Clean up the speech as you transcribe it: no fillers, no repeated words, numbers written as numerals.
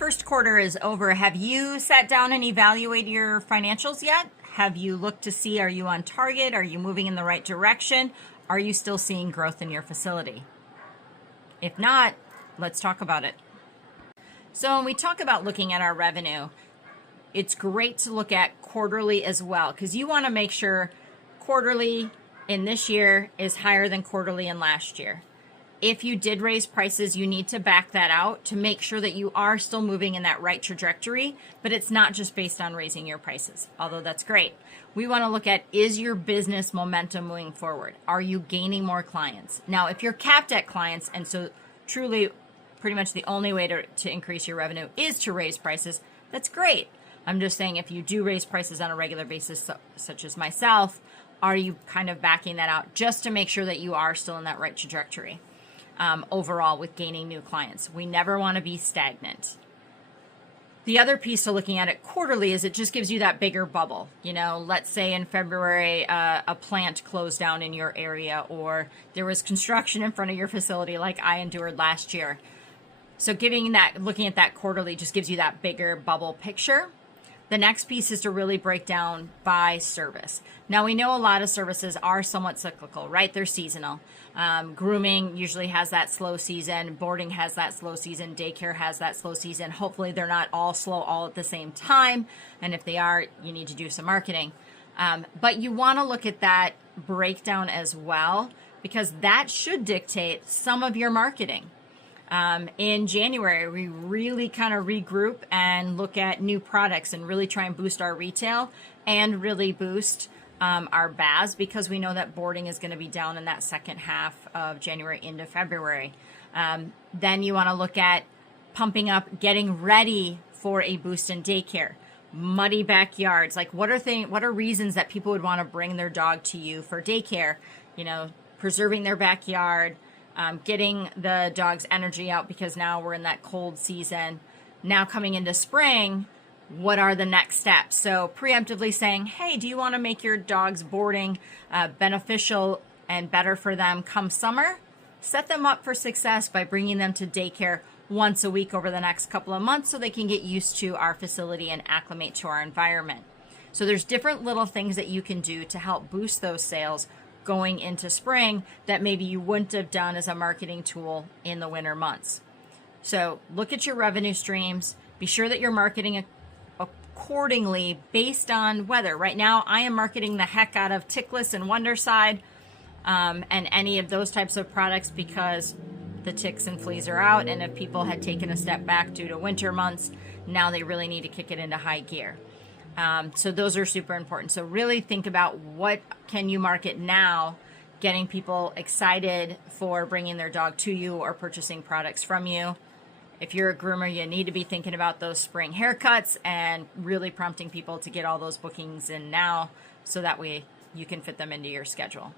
First quarter is over. Have you sat down and evaluated your financials yet? Have you looked to see, are you on target? Are you moving in the right direction? Are you still seeing growth in your facility? If not, let's talk about it. So when we talk about looking at our revenue, it's great to look at quarterly as well, because you want to make sure quarterly in this year is higher than quarterly in last year. If you did raise prices, you need to back that out to make sure that you are still moving in that right trajectory, but it's not just based on raising your prices, although that's great. We want to look at, is your business momentum moving forward? Are you gaining more clients? Now, if you're capped at clients, and so truly pretty much the only way to increase your revenue is to raise prices, that's great. I'm just saying, if you do raise prices on a regular basis, such as myself, are you kind of backing that out just to make sure that you are still in that right trajectory? Overall with gaining new clients. We never want to be stagnant. The other piece to looking at it quarterly is it just gives you that bigger bubble. You know, let's say in February, a plant closed down in your area, or there was construction in front of your facility like I endured last year. So looking at that quarterly just gives you that bigger bubble picture. The next piece is to really break down by service. Now, we know a lot of services are somewhat cyclical, right? They're seasonal. Grooming usually has that slow season. Boarding has that slow season. Daycare has that slow season. Hopefully, they're not all slow all at the same time. And if they are, you need to do some marketing. But you want to look at that breakdown as well, because that should dictate some of your marketing. In January, we really kind of regroup and look at new products and really try and boost our retail and really boost our BAS, because we know that boarding is going to be down in that second half of January into February. Then you want to look at pumping up, getting ready for a boost in daycare, muddy backyards. Like what are reasons that people would want to bring their dog to you for daycare? You know, preserving their backyard, getting the dog's energy out, because now we're in that cold season. Now coming into spring, what are the next steps? So preemptively saying, hey, do you want to make your dog's boarding beneficial and better for them come summer? Set them up for success by bringing them to daycare once a week over the next couple of months so they can get used to our facility and acclimate to our environment. So there's different little things that you can do to help boost those sales going into spring that maybe you wouldn't have done as a marketing tool in the winter months. So look at your revenue streams. Be sure that you're marketing accordingly based on weather. Right now, I am marketing the heck out of Tickless and Wonderside and any of those types of products, because the ticks and fleas are out. And if people had taken a step back due to winter months, now they really need to kick it into high gear. So those are super important. So really think about, what can you market now, getting people excited for bringing their dog to you or purchasing products from you. If you're a groomer, you need to be thinking about those spring haircuts and really prompting people to get all those bookings in now, so that way you can fit them into your schedule.